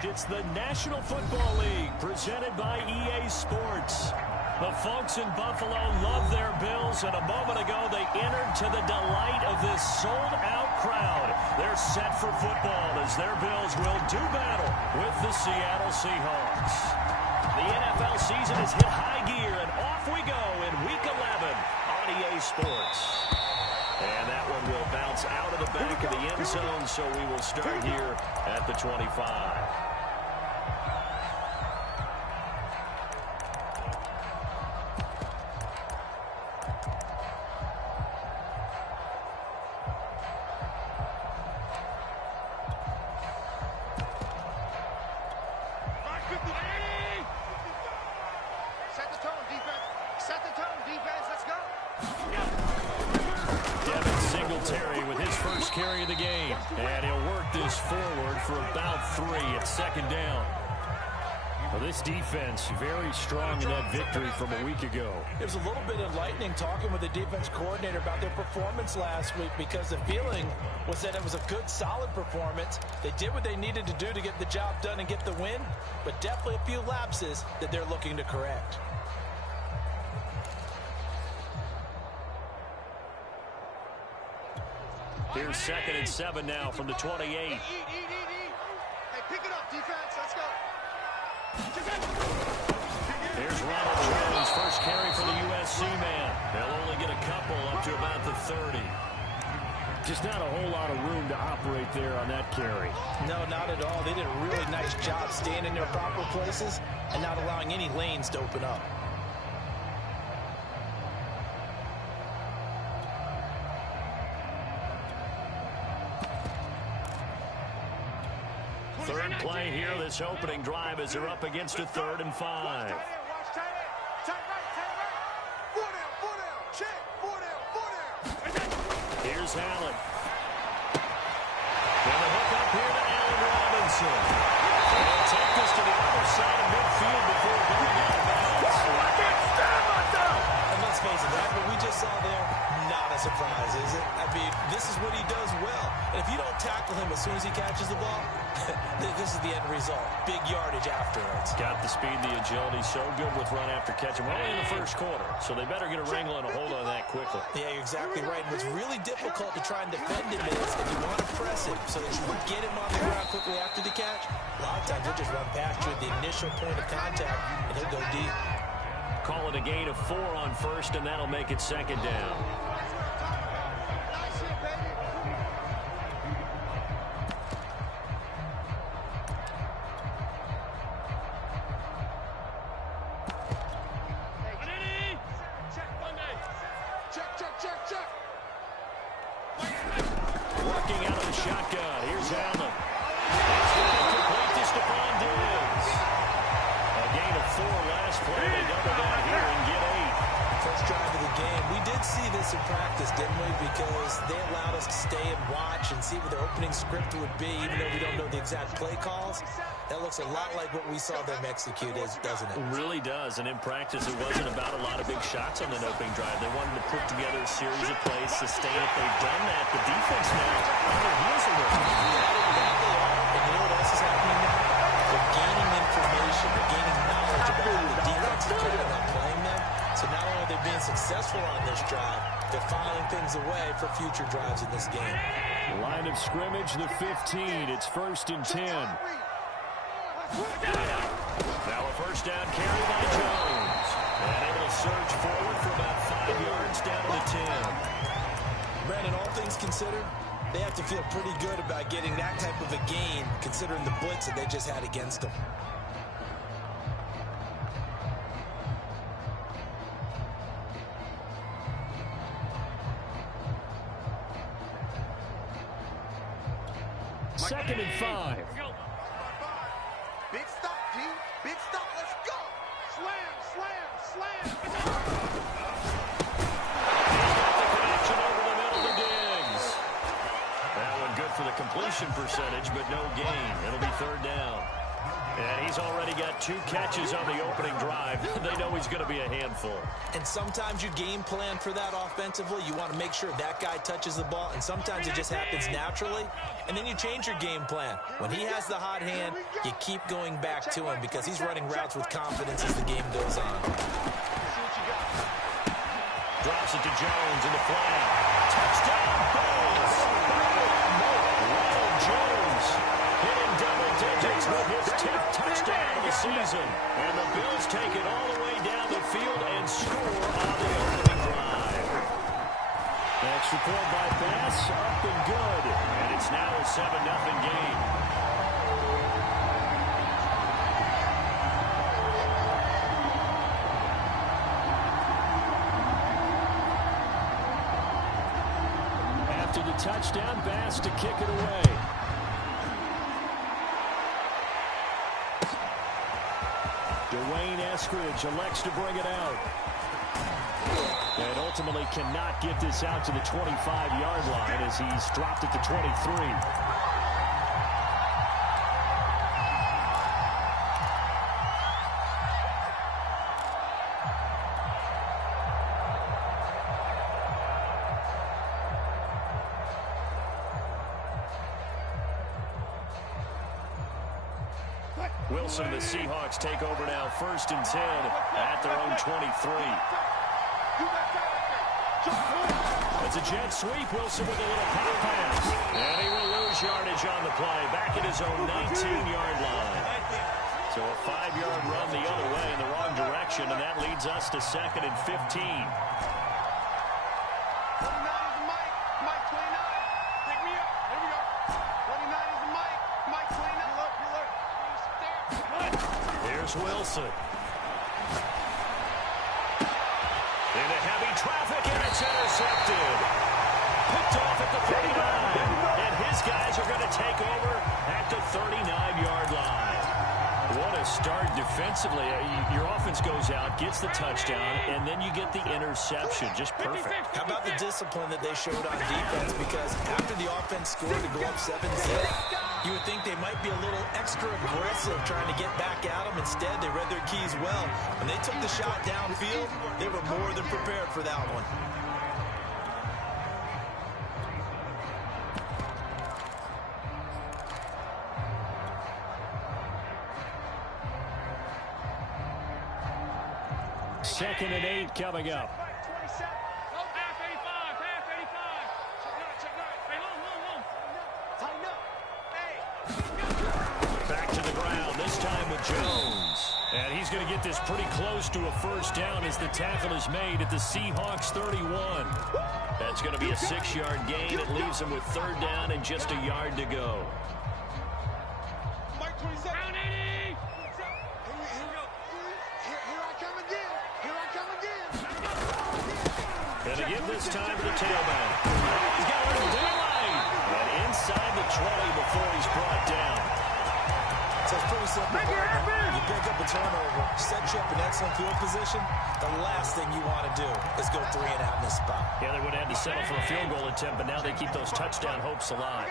It's the National Football League presented by EA Sports. The folks in Buffalo love their Bills, and a moment ago they entered to the delight of this sold-out crowd. They're set for football as their Bills will do battle with the Seattle Seahawks. The NFL season has hit high gear, and off we go in Week 11 on EA Sports. And that one will bounce out of the back of the end zone, so we will start here at the 25. Carry of the game, and he'll work this forward for about 3 at second down. Well, this defense very strong in that victory from a week ago. It was a little bit enlightening talking with the defense coordinator about their performance last week, because the feeling was that it was a good, solid performance. They did what they needed to do to get the job done and get the win, but definitely a few lapses that they're looking to correct. Here's 2nd and 7 now from the 28. Hey, pick it up, defense. Let's go. Here's Ronald Jones, first carry for the USC man. They'll only get a couple up to about the 30. Just not a whole lot of room to operate there on that carry. No, not at all. They did a really nice job staying in their proper places and not allowing any lanes to open up. Third play here, this opening drive, as they're up against a 3rd and 5. Here's Allen. And the hook up here to Allen Robinson. They'll take this to the other side of midfield before going out of bounds. And let's face it, that's what we just saw there. Not a surprise, is it? I mean, this is what he does well. And if you don't tackle him as soon as he catches the ball, this is the end result. Big yardage afterwards. Got the speed, the agility, so good with run after catch. We're only in the first quarter, so they better get a wrangle and a hold on that quickly. Yeah, you're exactly right. And what's really difficult to try and defend him is if you want to press him so that you can get him on the ground quickly after the catch, a lot of times he'll just run past you at the initial point of contact, and he'll go deep. Call it a gain of 4 on first, and that'll make it 2nd down. Working out of the shotgun. Here's Allen. It's going to complete this to Stephon Diggs. A gain of 4 last play. They double that here and get 8. First drive of the game. We did see this in practice, didn't we? Because they allowed us to stay and watch and see what their opening script would be, even though we don't know the exact play calls. That looks a lot like what we saw them execute, doesn't it? It really does. And in practice, it wasn't about a lot of big shots on that opening drive. They wanted to put together a series of plays, sustain it. They've done that. The defense now on their heels a little. And you know what else is happening now? They're gaining information. They're gaining knowledge about how the defense is planning on playing them. So not only are they being successful on this drive, they're filing things away for future drives in this game. Line of scrimmage, the 15. It's 1st and 10. Now a first down carry by Jones. And able to surge forward for about 5 yards down to the 10. Brandon, all things considered, they have to feel pretty good about getting that type of a gain, considering the blitz that they just had against them. Second and 5. Big stop, D. Big stop. Let's go. Slam, slam, slam. completion percentage, but no gain. It'll be third down. And he's already got 2 catches on the opening drive. They know he's going to be a handful. And sometimes you game plan for that offensively. You want to make sure that guy touches the ball, and sometimes it just happens naturally. And then you change your game plan. When he has the hot hand, you keep going back to him because he's running routes with confidence as the game goes on. Drops it to Jones in the flat. Touchdown, Bills! Ronald Jones hitting double digits with his 10th touchdown of the season. And the Bills take it all the way down the field and score on the opening drive. Extra point by Bass, up and good. And it's now a 7-0 game. After the touchdown, Bass to kick it away. Dwayne Eskridge elects to bring it out. And ultimately cannot get this out to the 25-yard line as he's dropped at the 23. Wilson, the Seahawks take over now, 1st and 10 at their own 23. It's a jet sweep. Wilson with a little pop pass. And he will lose yardage on the play. Back at his own 19-yard line. So a 5-yard run the other way in the wrong direction, and that leads us to 2nd and 15. Wilson. Into heavy traffic, and it's intercepted. Picked off at the 39. And his guys are going to take over at the 39-yard line. What a start defensively. Your offense goes out, gets the touchdown, and then you get the interception. Just perfect. How about the discipline that they showed on defense? Because after the offense scored to go up 7-0, you would think they might be a little extra aggressive trying to get back at them. Instead, they read their keys well. When they took the shot downfield, they were more than prepared for that one. Second and 8 coming up. Back to the ground, this time with Jones. And he's going to get this pretty close to a first down as the tackle is made at the Seahawks 31. That's going to be a 6-yard gain. It leaves him with 3rd down and just a yard to go. Going to give this time to the tailback. He's got a daylight. And inside the 20 before he's brought down. So it's pretty simple. You pick up a turnover, set you up in excellent field position. The last thing you want to do is go 3 and out in this spot. Yeah, they would have had to settle for a field goal attempt, but now they keep those touchdown hopes alive.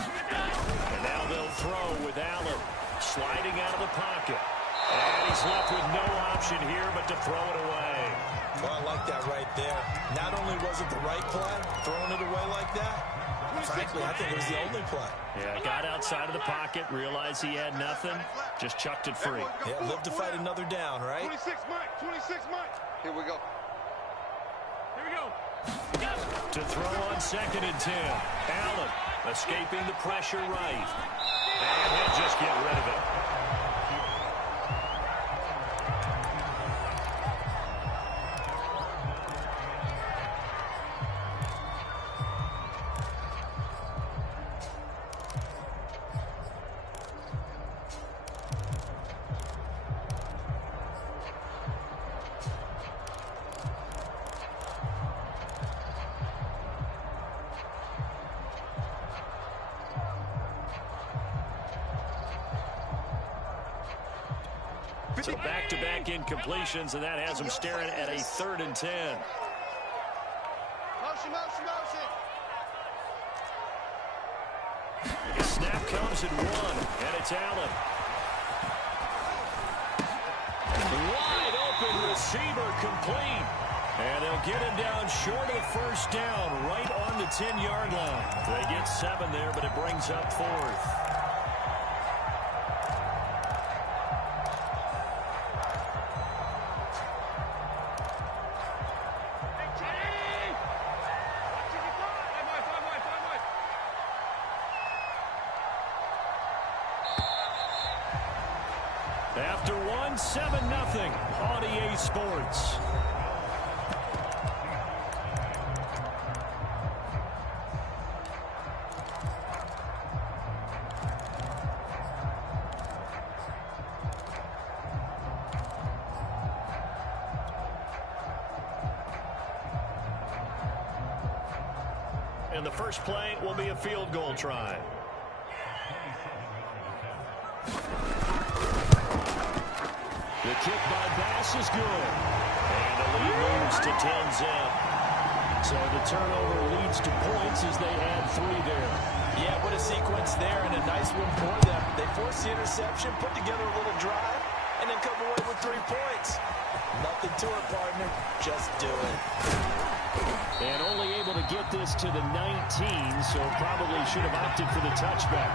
And now they'll throw with Allen sliding out of the pocket. And he's left with no option here but to throw it away. Well, I like that right there. Not only was it the right play, throwing it away like that, frankly, I think it was the only play. Yeah, got outside of the pocket, realized he had nothing, just chucked it free. Yeah, live to fight another down, right? 26 Mike. Here we go. To throw on 2nd and 10. Allen escaping the pressure right. And he'll just get rid of it. So back-to-back incompletions, and that has them staring at a 3rd and 10. Motion. The snap comes at 1, and it's Allen. Wide open receiver complete. And they'll get him down short of the first down, right on the 10-yard line. They get 7 there, but it brings up 4th. After 1, 7-0 on EA Sports. And the first play will be a field goal try. The kick by Bass is good. And the lead moves to 10-zip. So the turnover leads to points as they add 3 there. Yeah, what a sequence there, and a nice one for them. They force the interception, put together a little drive, and then come away with 3 points. Nothing to it, partner. Just do it. And only able to get this to the 19, so probably should have opted for the touchback.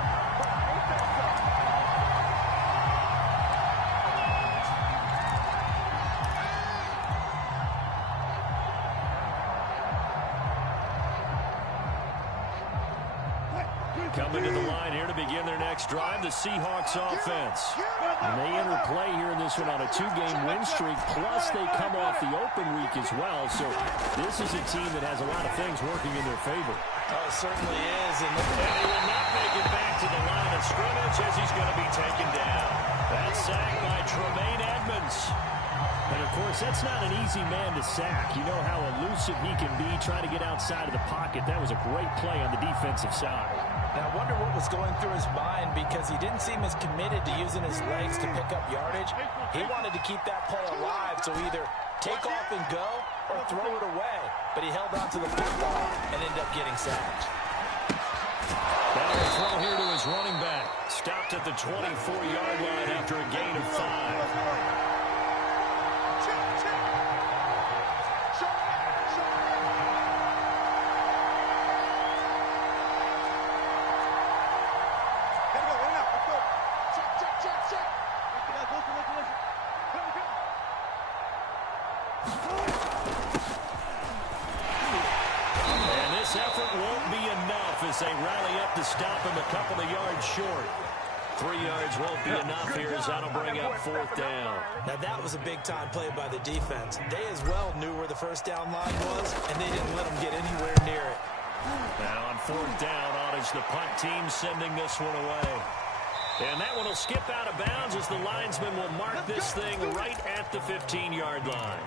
Coming to the line here to begin their next drive, the Seahawks offense. And they enter play here in this one on a 2-game win streak, plus they come off the open week as well. So this is a team that has a lot of things working in their favor. Oh, it certainly is. And he will not make it back to the line of scrimmage as he's going to be taken down. That's sacked by Tremaine Edmonds. And, of course, that's not an easy man to sack. You know how elusive he can be trying to get outside of the pocket. That was a great play on the defensive side. Now, I wonder what was going through his mind, because he didn't seem as committed to using his legs to pick up yardage. He wanted to keep that play alive, so either take off and go or throw it away. But he held on to the football and ended up getting sacked. Now a throw here to his running back. Stopped at the 24-yard line after a gain of 5. As they rally up to stop him a couple of yards short. 3 yards won't be enough here as that'll bring up 4th down. Now that was a big-time play by the defense. They as well knew where the first down line was, and they didn't let them get anywhere near it. Now on 4th down, on is the punt team sending this one away. And that one will skip out of bounds as the linesman will mark this thing right at the 15-yard line.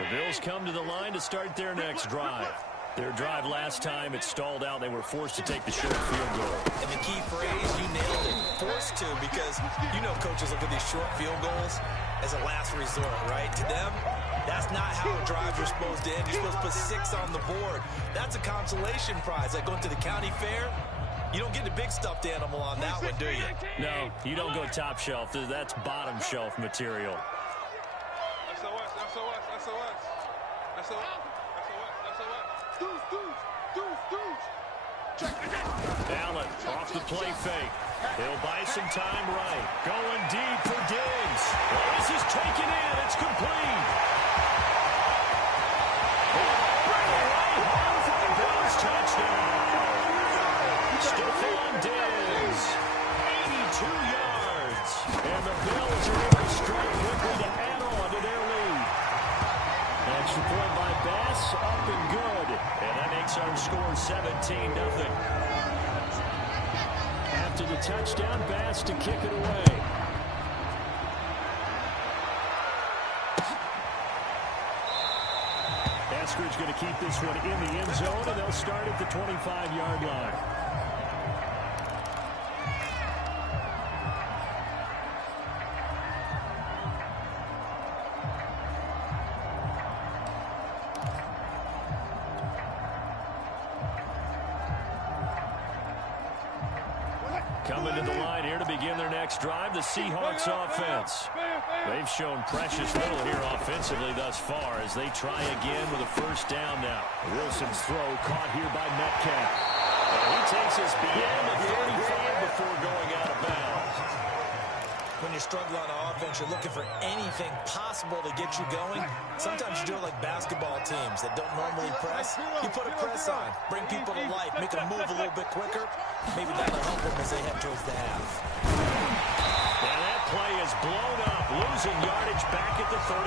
The Bills come to the line to start their next drive. Their drive last time, it stalled out. They were forced to take the short field goal. And the key phrase, you nailed it, forced to, because you know coaches look at these short field goals as a last resort, right? To them, that's not how drives are supposed to end. You're supposed to put 6 on the board. That's a consolation prize. Like going to the county fair, you don't get the big stuffed animal on that one, do you? No, you don't go top shelf. That's bottom shelf material. Allen off the play fake. He'll buy some time right. Going deep for Diggs. Well, this is taken in. It's complete. Right home for the Bills touchdown. Stephon Diggs, 82 yards. And the Bills are able to strike quickly to add on to their lead. Extra point by Bass, up and good. And that makes our score 17-0. After the touchdown, Bass to kick it away. Eskridge going to keep this one in the end zone, and they'll start at the 25-yard line. Coming to the line here to begin their next drive, the Seahawks offense. They've shown precious little here offensively thus far as they try again with a first down now. Wilson's throw caught here by Metcalf. And he takes us beyond the 35 before going out of bounds. When you're struggling on offense, you're looking for anything possible to get you going. Sometimes you do it like basketball teams that don't normally press. You put a press on, bring people to life, make them move a little bit quicker. Maybe that'll help them as they head towards the half. And that play is blown up, losing yardage back at the 35.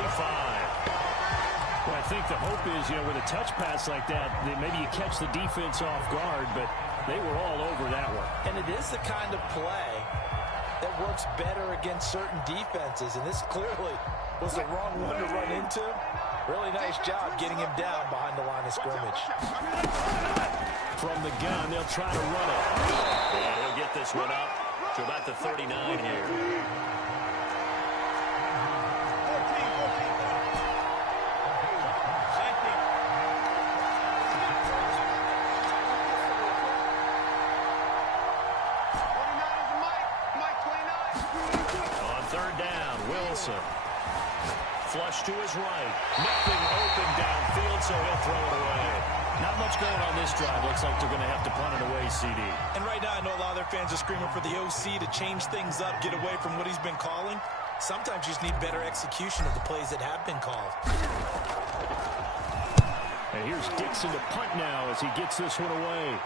Well, I think the hope is, with a touch pass like that, maybe you catch the defense off guard, but they were all over that one. And it is the kind of play that works better against certain defenses, and this clearly was the wrong one to run into. Really nice job getting him down behind the line of scrimmage. From the gun, they'll try to run it. And he'll get this one up to about the 39 here. Flush to his right. Nothing open downfield, so he'll throw it away. Not much going on this drive. Looks like they're going to have to punt it away, CD. And right now, I know a lot of their fans are screaming for the OC to change things up, get away from what he's been calling. Sometimes you just need better execution of the plays that have been called. And here's Dixon to punt now as he gets this one away.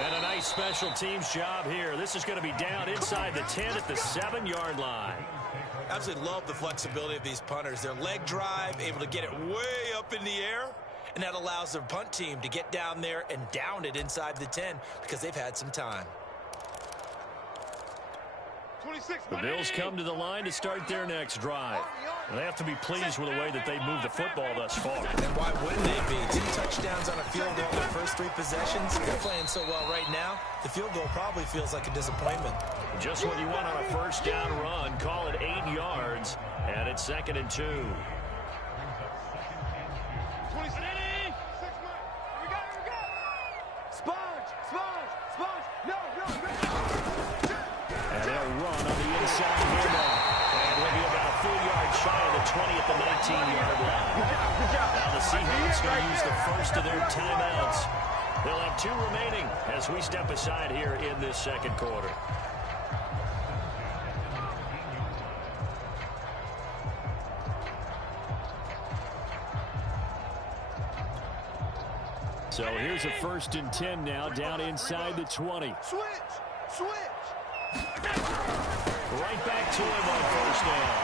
And a nice special teams job here. This is going to be down inside the 10 at the 7-yard line. Absolutely love the flexibility of these punters. Their leg drive, able to get it way up in the air, and that allows their punt team to get down there and down it inside the 10 because they've had some time. The Bills come to the line to start their next drive. They have to be pleased with the way that they've moved the football thus far. And why wouldn't they be? 2 touchdowns on a field goal in their first 3 possessions. They're playing so well right now, the field goal probably feels like a disappointment. Just what you want on a first down run. Call it 8 yards, and it's 2nd and 2. And they'll run on the inside here now. And he'll be about a full yard shy of the 20 at the 19-yard line. Now the Seahawks going to use the first of their timeouts. They'll have 2 remaining as we step aside here in this second quarter. So here's a 1st and 10 now, down inside the 20. Switch! Right back to him on first down.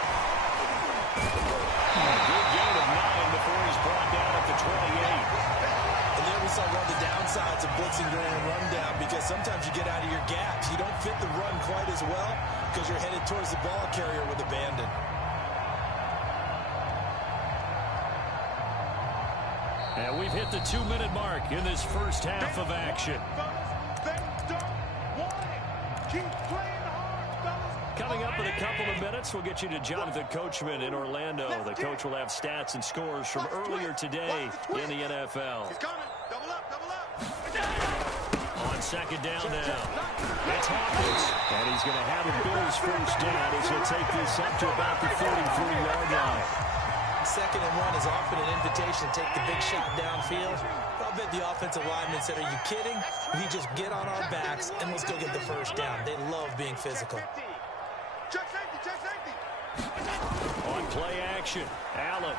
A good gain of 9 before he's brought down at the 28. And there we saw one of the downsides of blitzing during a rundown because sometimes you get out of your gaps. You don't fit the run quite as well because you're headed towards the ball carrier with abandon. And we've hit the 2-minute mark in this first half of action. Coming up in a couple of minutes, we'll get you to Jonathan Coachman in Orlando. The coach will have stats and scores from earlier today in the NFL. On second down now, it's Hawkins. And he's going to have a Bills first down as he'll take this up to about the 33-yard line. 2nd and 1 is often an invitation to take the big shot downfield. I'll bet the offensive linemen said, are you kidding? We just get on our backs and let's go get the first down. They love being physical. Check safety! On play action, Allen.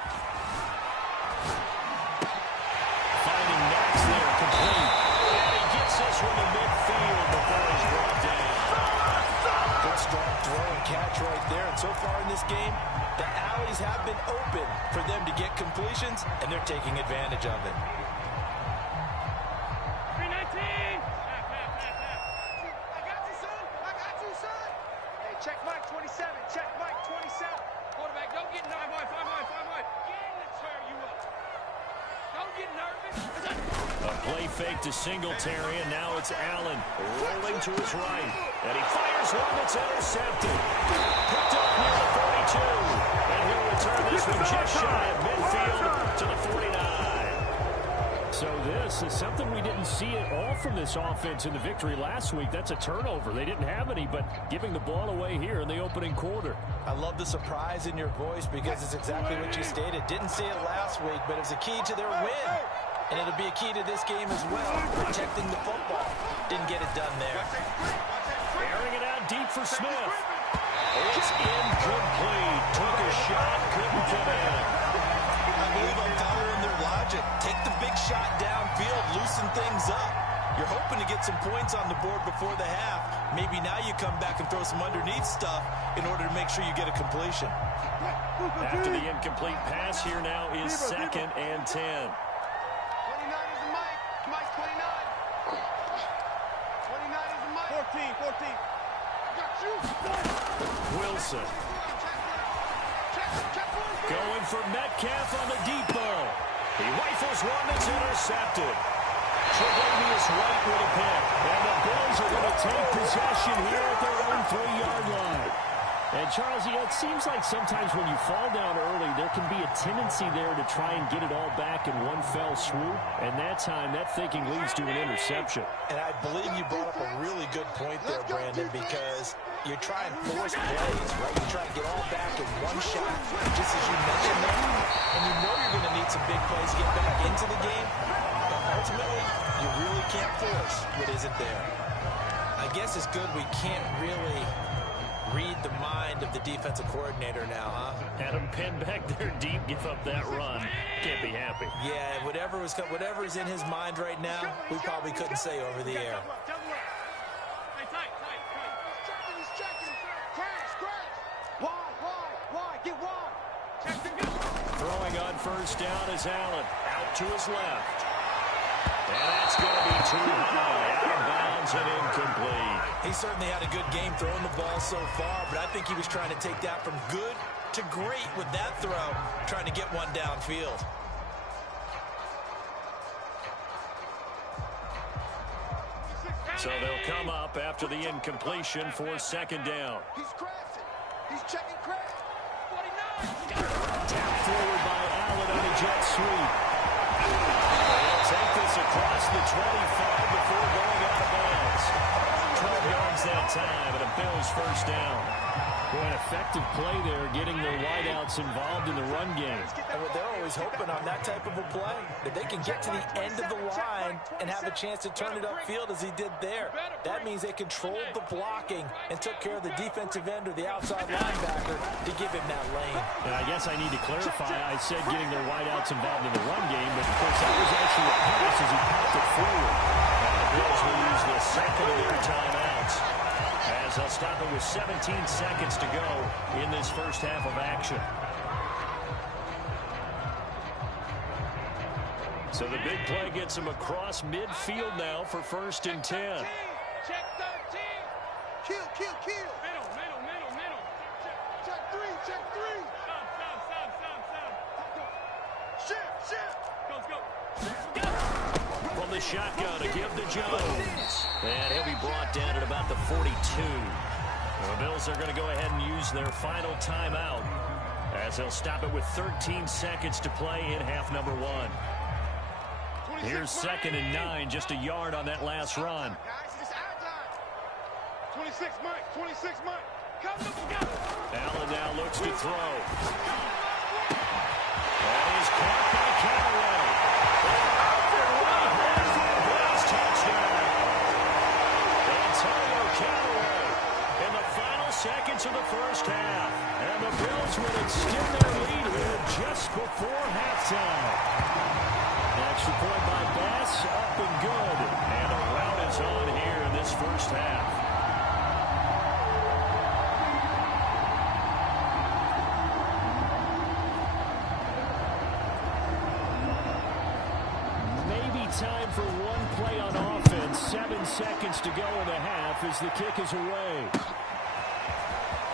Finding Max there, complete. And he gets this one to midfield before he's brought down. Good strong throw and catch right there. And so far in this game, the alleys have been open for them to get completions, and they're taking advantage of it. 319! I got you, son! Hey, check Mike 27. Check Mike 27. Quarterback, don't get nervous. 5 wide. Get in the chair, you up. Don't get nervous. A play fake to Singletary, and now it's Allen rolling to his right. And he fires one that's intercepted. Picked up near the 42. And he'll return this one just shy of midfield to the 49. So this is something we didn't see at all from this offense in the victory last week. That's a turnover. They didn't have any, but giving the ball away here in the opening quarter. I love the surprise in your voice because it's exactly what you stated. Didn't see it last week, but it was a key to their win. And it'll be a key to this game as well, protecting the football. Didn't get it done there. Airing it out deep for Smith. It's incomplete. Took a shot, couldn't get in. I believe I'm following their logic. Take the big shot downfield, loosen things up. You're hoping to get some points on the board before the half. Maybe now you come back and throw some underneath stuff in order to make sure you get a completion. After the incomplete pass, here now is 2nd and 10. 29 is the Mike. Mike 29. 29 is the Mike. 14. I got you. Wilson. Going for Metcalf on the deep ball. He rifles one that's intercepted. Tre'Davious White with a pick. And the Bills are going to take possession here at their own 3-yard line. And, Charles, it seems like sometimes when you fall down early, there can be a tendency there to try and get it all back in one fell swoop. And that time, that thinking leads to an interception. And I believe you brought up a really good point there, Brandon, because you try and force plays, right? You try and get all back in one shot, just as you mentioned there. And you know you're going to need some big plays to get back into the game. But ultimately, you really can't force what isn't there. I guess it's good we can't really read the mind of the defensive coordinator now, huh? Had him pinned back there deep, give up that run. Can't be happy. Yeah, whatever's in his mind right now, we probably couldn't say over the air. Hey, tight. He's checking. Crash. Wide. Get wide. Check the gun. Throwing on first down is Allen. Out to his left. And that's going to be too high. Out of bounds and incomplete. He certainly had a good game throwing the ball so far, but I think he was trying to take that from good to great with that throw, trying to get one downfield. So they'll come up after the incompletion for 2nd down. He's crashing. He's checking crash. 49. Tapped forward by Allen on a jet sweep. They'll take this across the 25 before going out of bounds. 12 yards that time, and a Bills first down. Boy, an effective play there, getting their wideouts involved in the run game. And what they're always hoping on that type of a play, that they can get to the end of the line and have a chance to turn it upfield as he did there. That means they controlled the blocking and took care of the defensive end or the outside linebacker to give him that lane. And I guess I need to clarify, I said getting their wideouts involved in the run game, but of course that was actually a pass as he popped it forward. The Bills will use the second of their timeouts, as they'll stop it with 17 seconds to go in this first half of action. So the big play gets them across midfield now for 1st and 10. Check 13. Kill. Middle. Check three. Stop. Shift. From the shotgun to give to Jones. And he'll be brought down at about the 42. The Bills are going to go ahead and use their final timeout, as they'll stop it with 13 seconds to play in half number 1. Here's 2nd and 9, just a yard on that last run. Guys, it's our time. 26 Mike. Come together. Allen now looks to throw. And he's caught by Callaway. Bills touchdown. Antonio Callaway in the final seconds of the first half. And the Bills will extend their lead here just before halftime. Extra point by Bass, up and good. And a rout is on here in this first half. Maybe time for one play on offense. 7 seconds to go in the half as the kick is away.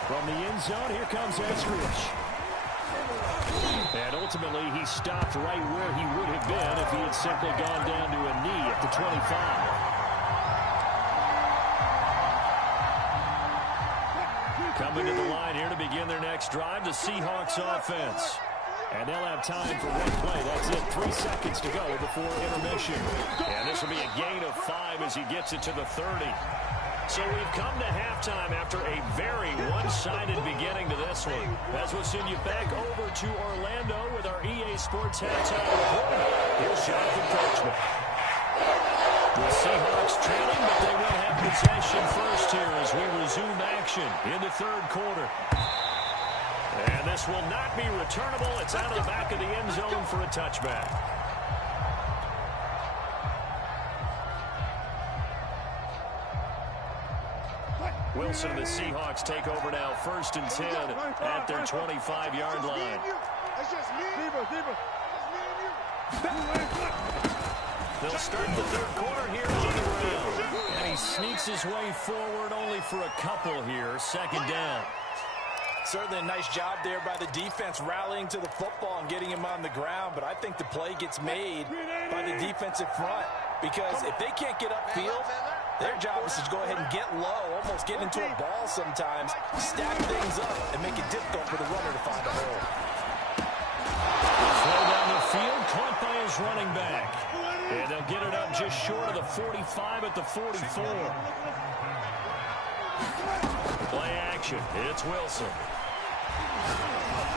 From the end zone, here comes Eskridge. And ultimately, he stopped right where he would have been if he had simply gone down to a knee at the 25. Coming to the line here to begin their next drive, the Seahawks offense. And they'll have time for one play. That's it. 3 seconds to go before intermission. And this will be a gain of 5 as he gets it to the 30. So we've come to halftime after a very one-sided beginning to this one. As we'll send you back over to Orlando with our EA Sports halftime report. Here's Jonathan Coachman. The Seahawks trailing, but they will have possession first here as we resume action in the third quarter. And this will not be returnable. It's out of the back of the end zone for a touchback. Wilson and the Seahawks take over now, 1st and 10 at their 25-yard line. They'll start the third quarter here on the ground. And he sneaks his way forward only for a couple here. 2nd down. Certainly a nice job there by the defense rallying to the football and getting him on the ground. But I think the play gets made by the defensive front. Because if they can't get upfield, their job is to go ahead and get low, almost get into a ball sometimes, stack things up, and make it difficult for the runner to find a hole. Throw down the field, caught by his running back. And they'll get it up just short of the 45 at the 44. Play action. It's Wilson.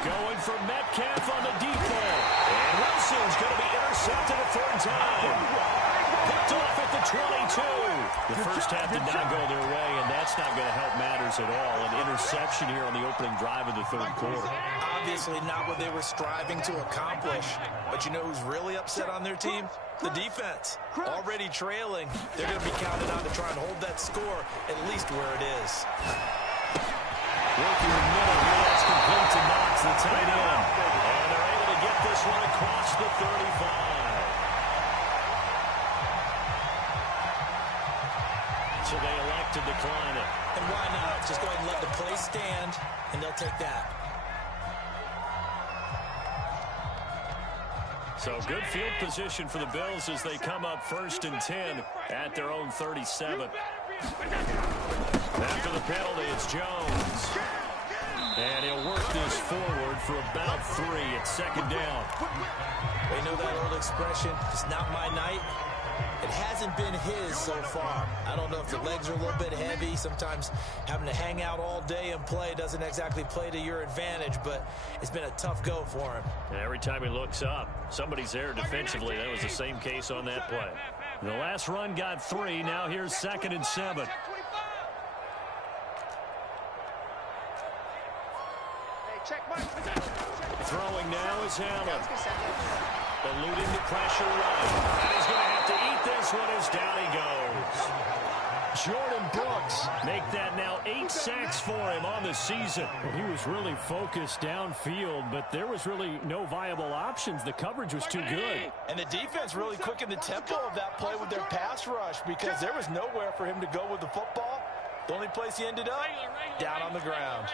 Going for Metcalf on the deep ball. And Wilson's going to be intercepted a 3rd time. Picked off at the 22. The first half did not go their way, and that's not going to help matters at all. An interception here on the opening drive of the third quarter. Obviously not what they were striving to accomplish. But you know who's really upset on their team? The defense. Already trailing. They're going to be counted on to try and hold that score at least where it is. Working the middle here, that's complete to Knox, the tight end. And they're able to get this one across the 35. So they elect to decline it. And why not? Just go ahead and let the play stand, and they'll take that. So good field position for the Bills as they come up 1st and 10 at their own 37. After the penalty, it's Jones. And he'll work this forward for about 3 at 2nd down. We know that old expression, it's not my night. It hasn't been his so far. I don't know if the legs are a little bit heavy. Sometimes having to hang out all day and play doesn't exactly play to your advantage, but it's been a tough go for him. And every time he looks up, somebody's there defensively. That was the same case on that play. The last run got 3. Now here's 2nd and 7. Throwing now is Allen. Eluding the pressure right. And he's going to have to eat this one as down he goes. Jordan Brooks make that now 8 sacks for him on the season. Well, he was really focused downfield, but there was really no viable options. The coverage was too good. And the defense really quickened the tempo of that play with their pass rush because there was nowhere for him to go with the football. The only place he ended up, down on the ground.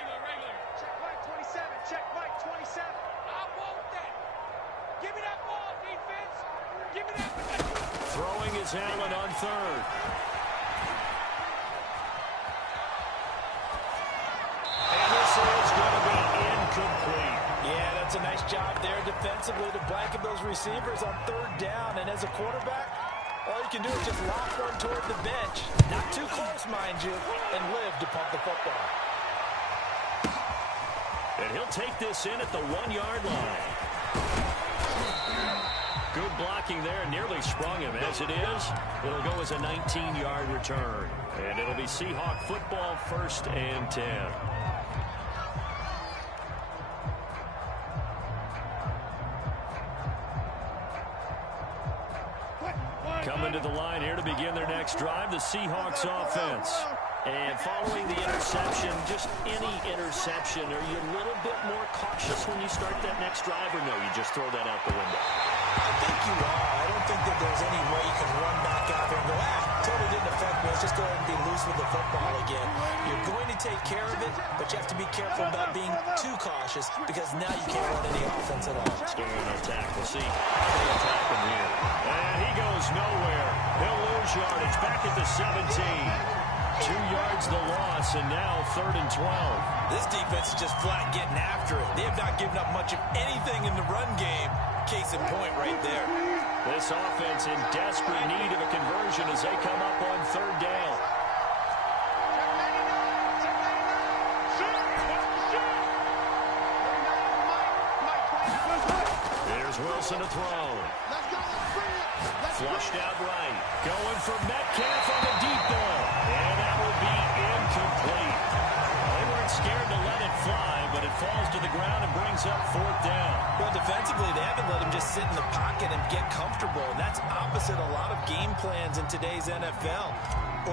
Check Mike 27. Check Mike 27. I want that. Give me that ball, defense. Give me that. Throwing is Allen on 3rd. And this is going to be incomplete. Yeah, that's a nice job there defensively to blanket those receivers on 3rd down. And as a quarterback, all you can do is just lock one toward the bench. Not too close, mind you, and live to pump the football. And he'll take this in at the 1-yard line. Good blocking there. Nearly sprung him. As it is, it'll go as a 19-yard return. And it'll be Seahawk football, 1st and 10. Coming to the line here to begin their next drive, the Seahawks offense. And following the interception, just any interception, are you a little bit more cautious when you start that next drive, or no, you just throw that out the window? I think you are. I don't think that there's any way you can run back out there and go, totally didn't affect me. Let's just go ahead and be loose with the football again. You're going to take care of it, but you have to be careful about being too cautious because now you can't run any offense at all. Scoring attack. We'll see how they attack him here. And he goes nowhere. He'll lose yardage back at the 17. 2 yards the loss, and now 3rd and 12. This defense is just flat getting after it. They have not given up much of anything in the run game. Case in point right there. This offense in desperate need of a conversion as they come up on 3rd down. There's Wilson to throw. Flushed out right. Going for Metcalf on the deep ball. And that will be incomplete. They weren't scared to let it fly, but it falls to the ground and brings up 4th down. Well, defensively, they haven't let him just sit in the pocket and get comfortable, and that's opposite a lot of game plans in today's NFL.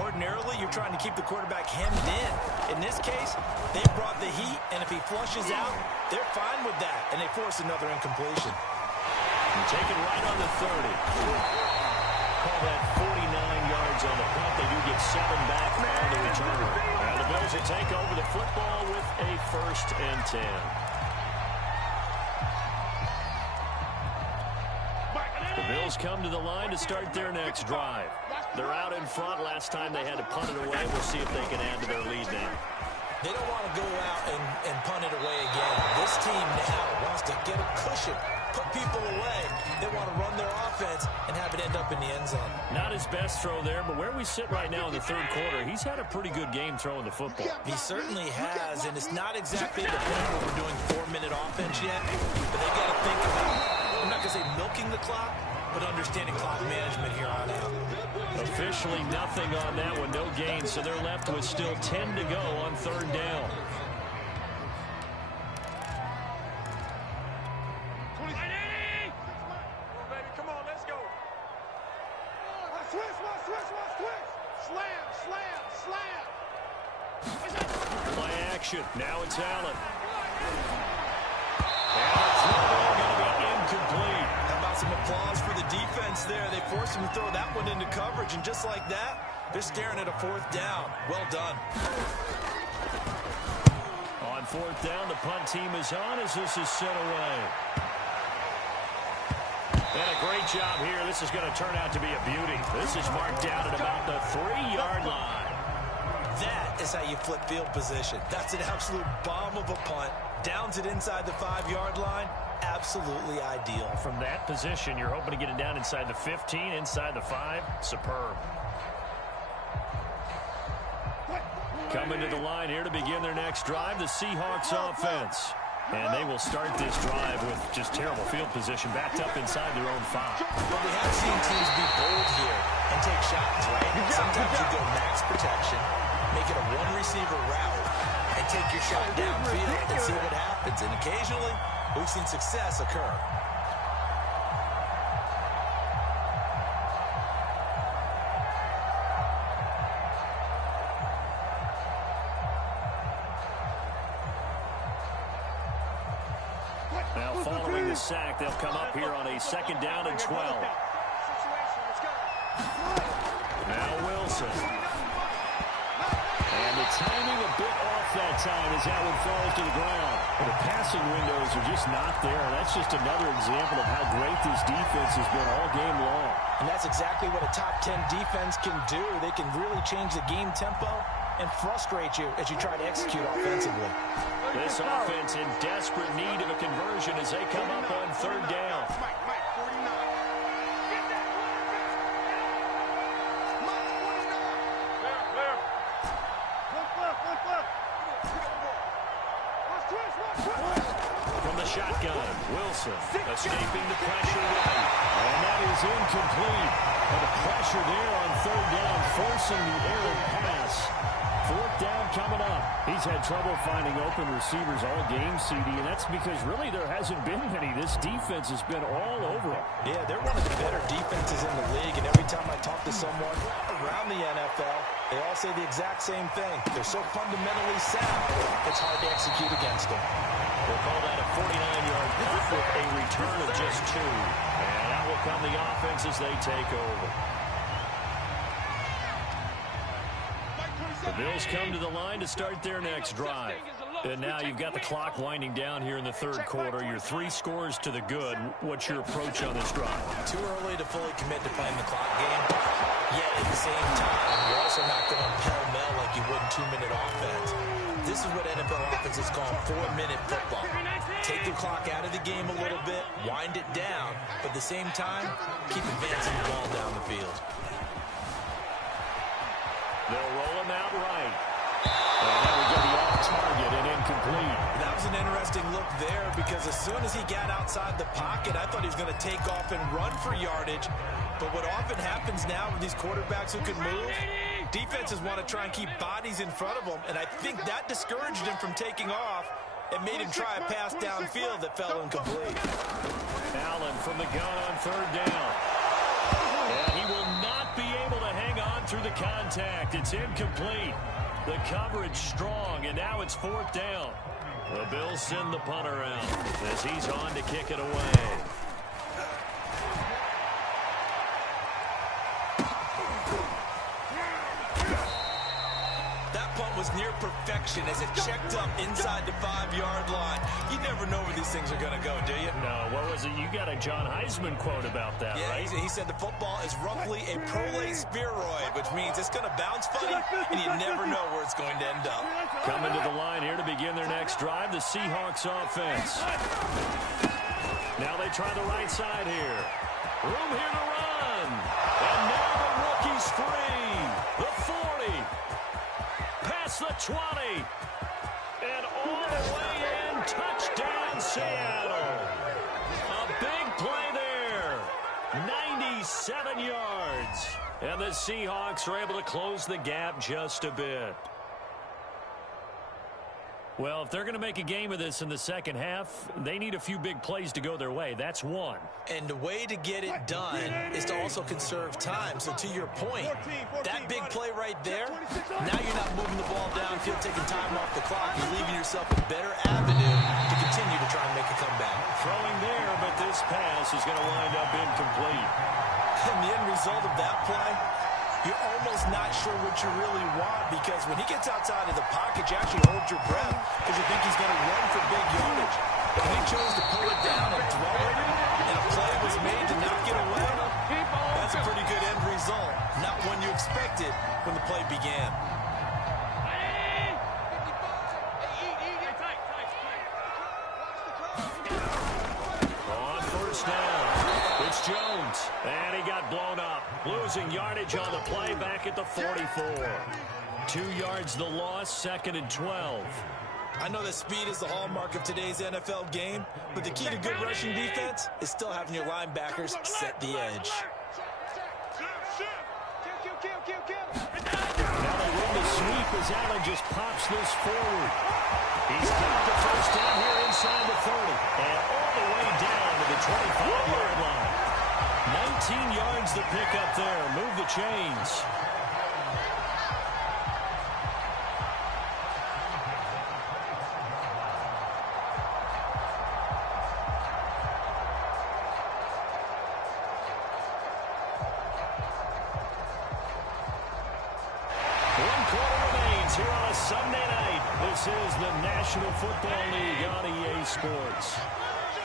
Ordinarily, you're trying to keep the quarterback hemmed in. In this case, they brought the heat, and if he flushes out, they're fine with that, and they force another incompletion. Take it right on the 30. Call that 49 yards on the punt. They do get 7 back on the return. And the Bills will take over the football with a 1st and 10. The Bills come to the line to start their next drive. They're out in front. Last time they had to punt it away. We'll see if they can add to their lead now. They don't want to go out and punt it away again. This team now wants to get a cushion, put people away. They want to run their offense and have it end up in the end zone. Not his best throw there, but where we sit right now in the 3rd quarter, he's had a pretty good game throwing the football. He certainly has, and it's not exactly the point where we're doing 4-minute offense yet, but they got to think about, I'm not going to say milking the clock, but understanding clock management here on out. Officially nothing on that one, no gain, so they're left with still 10 to go on 3rd down. Come on, let's go. Switch. Slam. Play action. Now it's Allen. And the throw going to be incomplete. How about some applause for the defense there? They forced him to throw that one into coverage, and just like that, they're staring at a 4th down. Well done. On 4th down, the punt team is on as this is sent away. And a great job here. This is going to turn out to be a beauty. This is marked down at about the 3-yard line. That is how you flip field position. That's an absolute bomb of a punt. Downs it inside the 5-yard line. Absolutely ideal. From that position, you're hoping to get it down inside the 15, inside the 5. Superb. Coming to the line here to begin their next drive, the Seahawks offense. And they will start this drive with just terrible field position, backed up inside their own 5. Well, we have seen teams be bold here and take shots, right? Sometimes you go max protection, make it a 1-receiver route, and take your shot downfield and see what happens. And occasionally, we've seen success occur. Now following the sack, they'll come up here on a 2nd down and 12. Now Wilson. And the timing a bit off that time as that one falls to the ground. The passing windows are just not there. That's just another example of how great this defense has been all game long. And that's exactly what a top 10 defense can do. They can really change the game tempo and frustrate you as you try to execute offensively. This offense in desperate need of a conversion as they come up on 3rd down. From the shotgun, Wilson escaping the pressure right. And that is incomplete. And the pressure there on 3rd down, forcing the errant pass. 4th down coming up. He's had trouble finding open receivers all game, CD, and that's because really there hasn't been many. This defense has been all over him. Yeah, they're one of the better defenses in the league, and every time I talk to someone around the NFL, they all say the exact same thing. They're so fundamentally sound, it's hard to execute against them. We'll call that a 49-yard punt with a return of just 2. And out will come the offense as they take over. The Bills come to the line to start their next drive. And now you've got the clock winding down here in the 3rd quarter. Your 3 scores to the good. What's your approach on this drive? Too early to fully commit to playing the clock game. Yet at the same time, you're also not going pell-mell wasn't 2-minute offense. This is what NFL offenses call 4-minute football. Take the clock out of the game a little bit, wind it down, but at the same time, keep advancing the ball down the field. They'll roll him out right. And that would get the off-target and incomplete. That was an interesting look there because as soon as he got outside the pocket, I thought he was going to take off and run for yardage. But what often happens now with these quarterbacks who can move, defenses want to try and keep bodies in front of them, and I think that discouraged him from taking off and made him try a pass downfield that fell incomplete. Allen from the gun on third down. And he will not be able to hang on through the contact. It's incomplete. The coverage strong, and now it's fourth down. The Bills send the punter out as he's on to kick it away. Was near perfection as it checked up inside the 5-yard line. You never know where these things are going to go, do you? No, what was it? You got a John Heisman quote about that, yeah, right? He said the football is roughly a prolate spheroid, which means it's going to bounce funny, and you never know where it's going to end up. Coming to the line here to begin their next drive, the Seahawks offense. Now they try the right side here. Room here to run. And now the rookie's free. The 40. Past the 20. And all the way in. Touchdown, Seattle. A big play there. 97 yards. And the Seahawks are able to close the gap just a bit. Well, if they're going to make a game of this in the second half, they need a few big plays to go their way. That's one. And the way to get it done is to also conserve time. So to your point, that big play right there, now you're not moving the ball downfield, taking time off the clock. You're leaving yourself a better avenue to continue to try and make a comeback. Throwing there, but this pass is going to wind up incomplete. And the end result of that play, you're almost not sure what you really want because when he gets outside of the pocket, you actually hold your breath because you think he's going to run for big yardage. When he chose to pull it down and throw it, and a play was made to not get away, that's a pretty good end result. Not one you expected when the play began. On first down, it's Jones, and he got blown up. Losing yardage on the play back at the 44. 2 yards the loss, 2nd and 12. I know that speed is the hallmark of today's NFL game, but the key to good rushing defense is still having your linebackers set the edge. Now they run the sweep as Allen just pops this forward. He's got the first down here inside the 30 and all the way down to the 25-yard line. 19 yards to pick up there. Move the chains. Here on a Sunday night, this is the National Football League on EA Sports.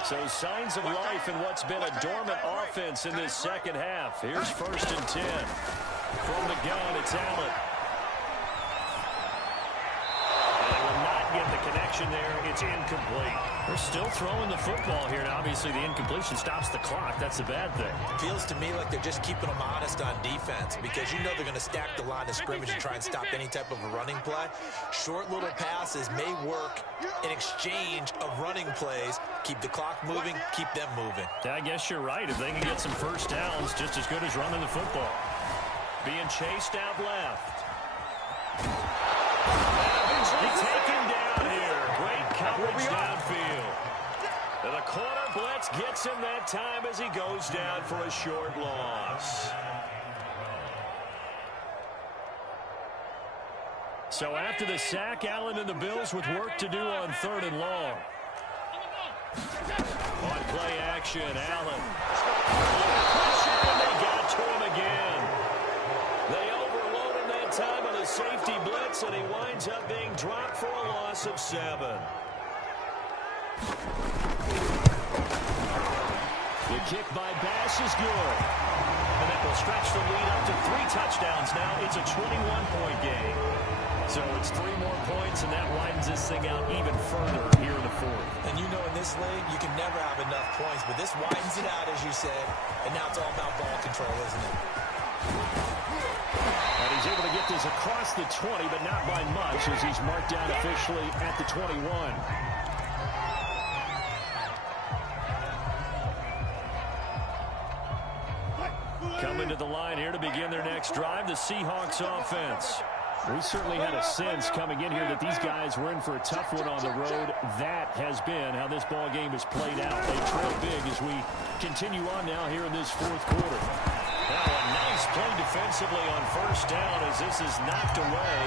So signs of life in what's been a dormant offense in this second half. Here's 1st and 10. From the gun, it's Allen. And they will not get the connection there. It's incomplete. They're still throwing the football here. Now, obviously, the incompletion stops the clock. That's the bad thing. Feels to me like they're just keeping them honest on defense because you know they're going to stack the line of scrimmage and try and stop any type of a running play. Short little passes may work in exchange of running plays. Keep the clock moving, keep them moving. I guess you're right. If they can get some first downs, just as good as running the football. Being chased out left. He's taken down here. Great coverage downfield. And the corner blitz gets him that time as he goes down for a short loss. So after the sack, Allen and the Bills with work to do on 3rd and long. On play action, Allen. And they got to him again. They overload him that time on a safety blitz, and he winds up being dropped for a loss of 7. The kick by Bass is good. And will stretch the lead up to 3 touchdowns now. It's a 21-point game. So it's 3 more points, and that widens this thing out even further here in the 4th. And you know in this league, you can never have enough points, but this widens it out, as you said, and now it's all about ball control, isn't it? And he's able to get this across the 20, but not by much, as he's marked down officially at the 21. Coming to the line here to begin their next drive, the Seahawks offense. We certainly had a sense coming in here that these guys were in for a tough one on the road. That has been how this ball game has played out. They trail big as we continue on now here in this 4th quarter. Now a nice play defensively on 1st down as this is knocked away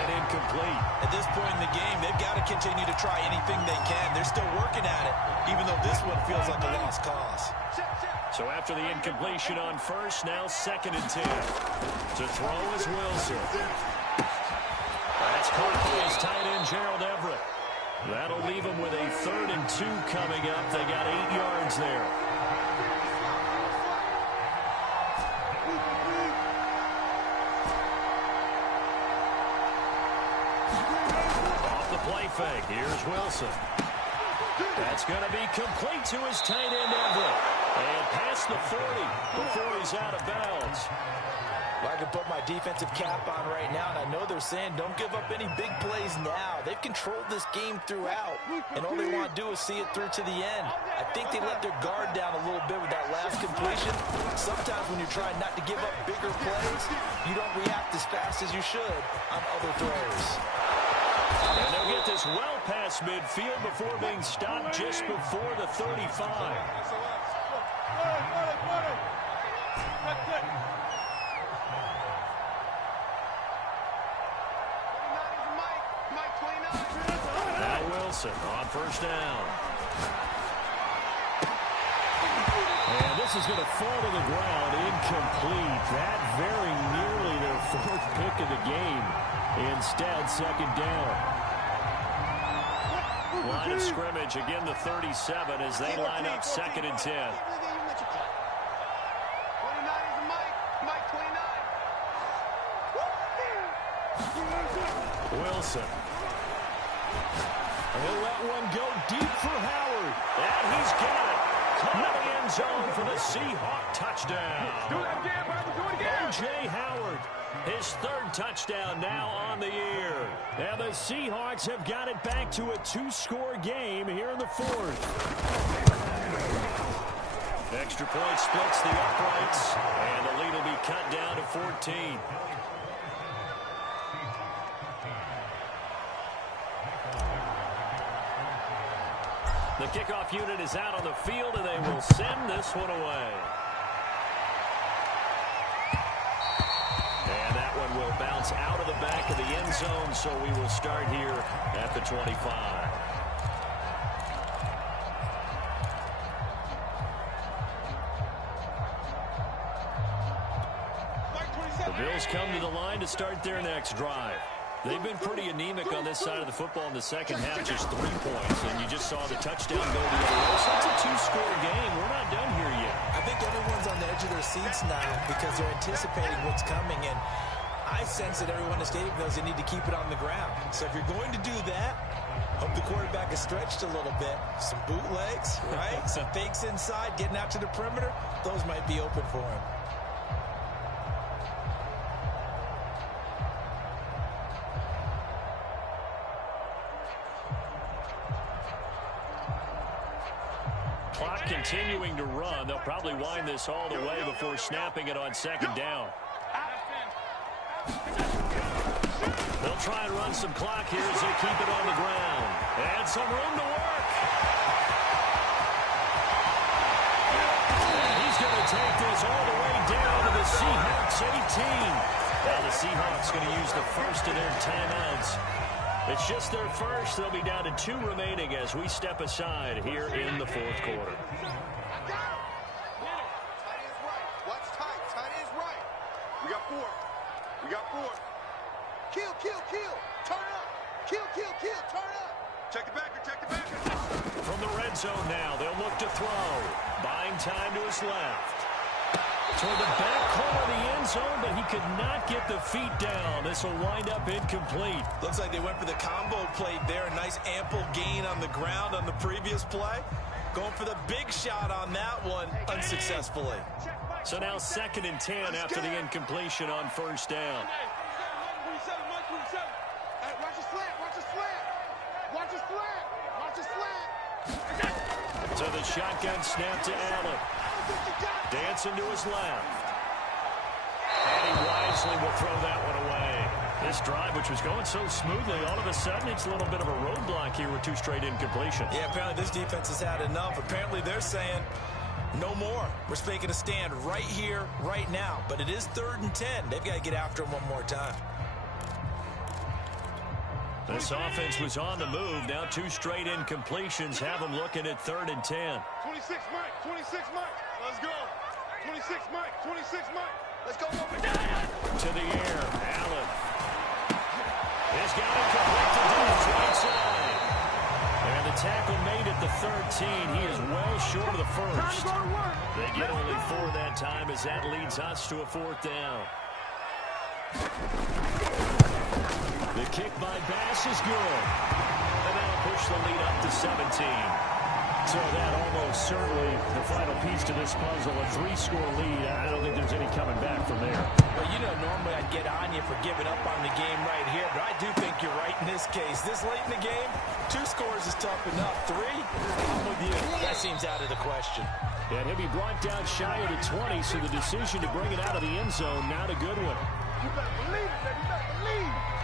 and incomplete. At this point in the game, they've got to continue to try anything they can. They're still working at it, even though this one feels like a lost cause. So after the incompletion on 1st, now 2nd and 10. To throw is Wilson. That's caught by his tight end, Gerald Everett. That'll leave him with a 3rd and 2 coming up. They got 8 yards there. Off the play fake. Here's Wilson. That's going to be complete to his tight end, Everett. And past the 40 before he's out of bounds. Well, I can put my defensive cap on right now, and I know they're saying don't give up any big plays now. They've controlled this game throughout, and all they want to do is see it through to the end. I think they let their guard down a little bit with that last completion. Sometimes when you're trying not to give up bigger plays, you don't react as fast as you should on other throws. And they'll get this well past midfield before being stopped just before the 35. Now Wilson on 1st down. And this is going to fall to the ground, incomplete. That very nearly their 4th pick of the game. Instead, 2nd down. Line of scrimmage, again the 37 as they line up 2nd and 10. 29 is the Mike 29. Wilson. He'll let one go deep for Howard. And he's got it. Caught in the end zone for the Seahawk touchdown. Do that again, Bible. Do it again. O.J. Howard. His 3rd touchdown now on the year. And the Seahawks have got it back to a 2-score game here in the 4th. Extra point splits the uprights, and the lead will be cut down to 14. The kickoff unit is out on the field, and they will send this one away. And that one will bounce out of the back of the end zone, so we will start here at the 25. The Bills come to the line to start their next drive. They've been pretty anemic on this side of the football in the second half, just 3 points, and you just saw the touchdown go the other way. So it's a 2-score game. We're not done here yet. I think everyone's on the edge of their seats now because they're anticipating what's coming, and I sense that everyone in the stadium knows they need to keep it on the ground. So if you're going to do that, hope the quarterback is stretched a little bit. Some bootlegs, right? Some fakes inside, getting out to the perimeter. Those might be open for him. Clock continuing to run. They'll probably wind this all the way before snapping it on 2nd down. They'll try and run some clock here as they keep it on the ground. And some room to work. And he's going to take this all the way down to the Seahawks 18. Now the Seahawks going to use the first of their timeouts. It's just their first. They'll be down to 2 remaining as we step aside here in the 4th quarter. Tight is right. Watch tight. Tight is right. We got 4. We got 4. Kill. Turn up. Kill. Turn up. Check the backer. From the red zone now, they'll look to throw. Buying time to his left. Toward the back corner of the end zone, but he could not get the feet down. This will wind up incomplete. Looks like they went for the combo plate there. Nice ample gain on the ground on the previous play. Going for the big shot on that one unsuccessfully. So now 2nd and 10 after the incompletion on first down. Watch his flat, watch his flat. Watch his flat, watch his flat. So the shotgun snap to Allen. Dancing to his left. And he wisely will throw that one away. This drive, which was going so smoothly, all of a sudden it's a little bit of a roadblock here with 2 straight incompletions. Yeah, apparently this defense has had enough. Apparently they're saying no more. We're making a stand right here, right now. But it is 3rd and 10. They've got to get after him one more time. This offense was on the move. Now 2 straight incompletions have them looking at 3rd and 10. 26 Mike, 26 Mike. Let's go. 26 Mike, 26 Mike. Let's go. To the air, Allen. He's got it complete to Diggs right side. And the tackle made at the 13. He is well short of the first. They get only 4 that time as that leads us to a 4th down. The kick by Bass is good. And that'll push the lead up to 17. So that almost certainly the final piece to this puzzle, a 3-score lead. I don't think there's any coming back from there. Well, you know, normally I'd get on you for giving up on the game right here, but I do think you're right in this case. This late in the game, 2 scores is tough enough. 3, I'm with you. That seems out of the question. And he'll be brought down shy of the 20, so the decision to bring it out of the end zone, not a good one. You better believe it, baby. You better believe it.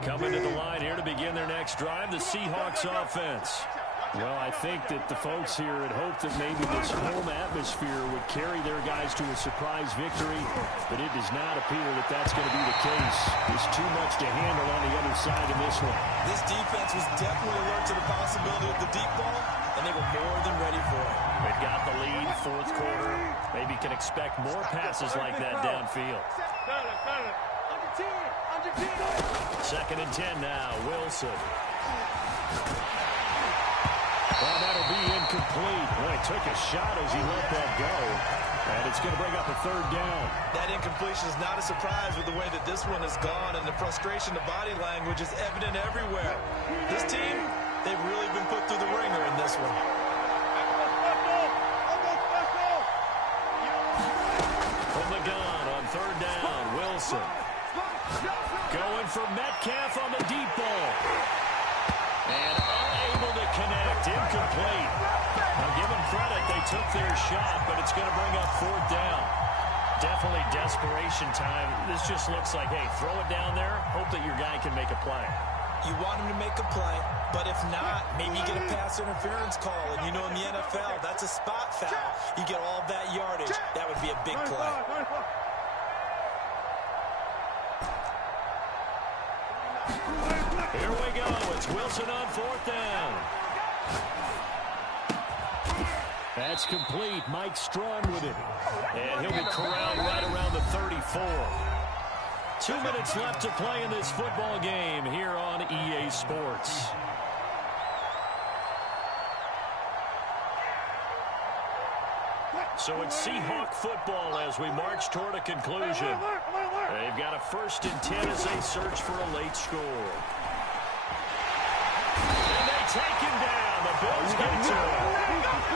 Coming to the line here to begin their next drive, the Seahawks offense. Well, I think that the folks here had hoped that maybe this home atmosphere would carry their guys to a surprise victory, but it does not appear that that's going to be the case. There's too much to handle on the other side in this one. This defense was definitely alert to the possibility of the deep ball, and they were more than ready for it. They've got the lead, 4th quarter. Maybe can expect more passes like that downfield. Under 10, under 10. 2nd and 10 now, Wilson. Well, that'll be incomplete. Well, he took a shot as he let that go. And it's going to bring up a 3rd down. That incompletion is not a surprise with the way that this one has gone, and the frustration, the body language is evident everywhere. This team, they've really been put through the ringer in this one. From the gun on 3rd down, Wilson. Going for Metcalf on the deep ball. And unable to connect, incomplete. Now give them credit, they took their shot, but it's going to bring up 4th down. Definitely desperation time. This just looks like, hey, throw it down there, hope that your guy can make a play. You want him to make a play, but if not, maybe you get a pass interference call. And you know in the NFL, that's a spot foul. You get all that yardage. That would be a big play. Here we go. It's Wilson on 4th down. That's complete. Mike Strawn with it. And he'll be corralled right around the 34. 2 minutes left to play in this football game here on EA Sports. So it's Seahawk football as we march toward a conclusion. They've got a 1st and 10 as they search for a late score. And they take him down. The Bills get to him.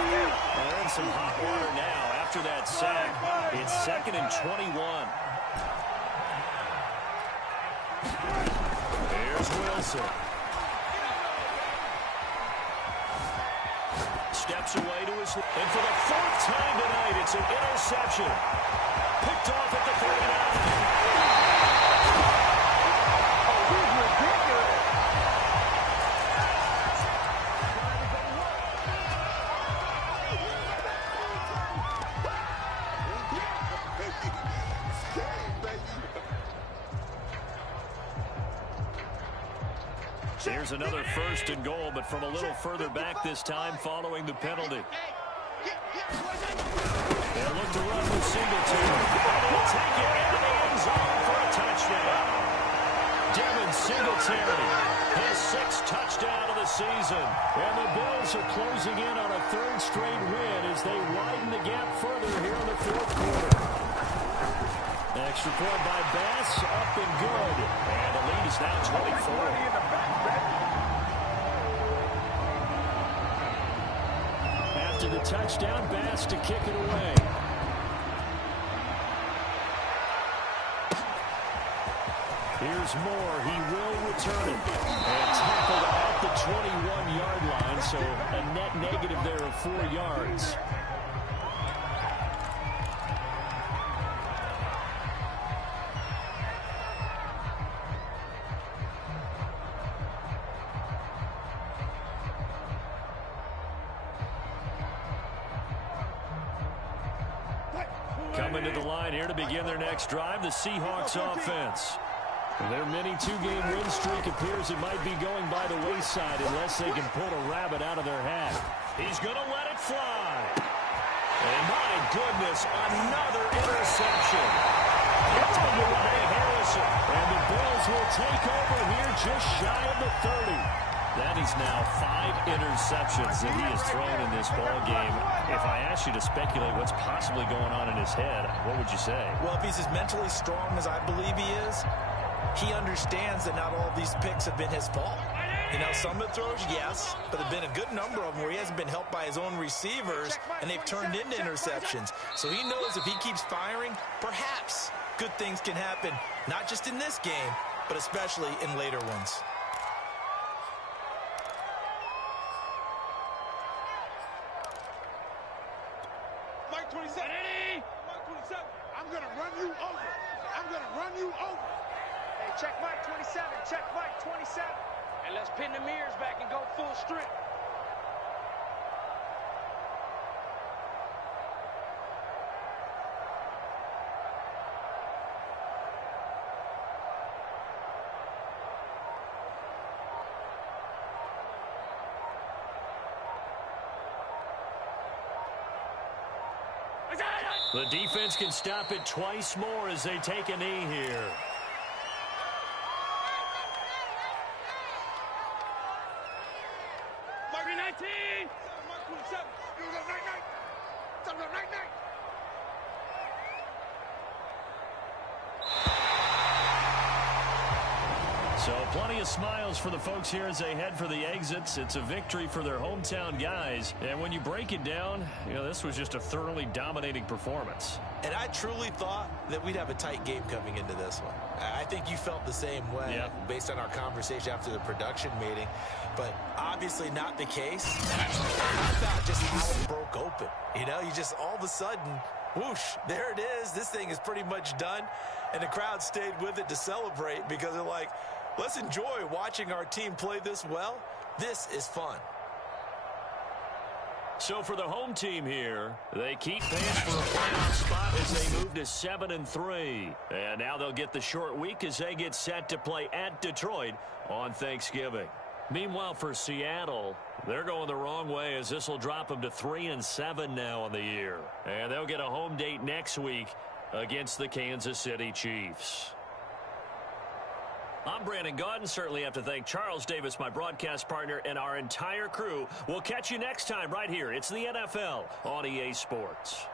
They're in some hot water now after that sack. It's 2nd and 21. Here's Wilson. Steps away to his left. And for the 4th time tonight, it's an interception. Picked off at the 39. Here's another 1st and goal, but from a little further back this time following the penalty. They'll look to run with Singletary. They'll take it into the end zone for a touchdown. Devin Singletary, his 6th touchdown of the season. And the Bills are closing in on a 3rd straight win as they widen the gap further here in the 4th quarter. Extra point by Bass, up and good. And the lead is now 24. After the touchdown, Bass to kick it away. Here's Moore. He will return it. And tackled at the 21-yard line, so a net negative there of 4 yards. Coming to the line here to begin their next drive, the Seahawks offense. Their mini 2-game win streak appears it might be going by the wayside unless they can pull a rabbit out of their hat. He's going to let it fly. And my goodness, another interception. Picked up by Harrison. And the Bills will take over here just shy of the 30. That is now 5 interceptions that he has thrown in this ball game. If I asked you to speculate what's possibly going on in his head, what would you say? Well, if he's as mentally strong as I believe he is, he understands that not all of these picks have been his fault. You know, some of the throws, yes, but there have been a good number of them where he hasn't been helped by his own receivers, and they've turned into interceptions. So he knows if he keeps firing, perhaps good things can happen, not just in this game, but especially in later ones. Mike 27. Mike 27. I'm going to run you over. I'm going to run you over. Hey, check Mike 27. Check Mike 27. And let's pin the mirrors back and go full strength. The defense can stop it twice more as they take a knee here. Mike 19. Mike 27. You go night-night. Tell them night-night. So plenty of smiles for the folks here as they head for the exits. It's a victory for their hometown guys. And when you break it down, you know, this was just a thoroughly dominating performance. And I truly thought that we'd have a tight game coming into this one. I think you felt the same way based on our conversation after the production meeting. But obviously not the case. How about just how it broke open? You know, you just all of a sudden, whoosh, there it is. This thing is pretty much done. And the crowd stayed with it to celebrate because they're like, let's enjoy watching our team play this well. This is fun. So for the home team here, they keep pace for a playoff spot as they move to 7-3. And now they'll get the short week as they get set to play at Detroit on Thanksgiving. Meanwhile, for Seattle, they're going the wrong way as this will drop them to 3-7 now on the year. And they'll get a home date next week against the Kansas City Chiefs. I'm Brandon Gaudin. Certainly have to thank Charles Davis, my broadcast partner, and our entire crew. We'll catch you next time right here. It's the NFL on EA Sports.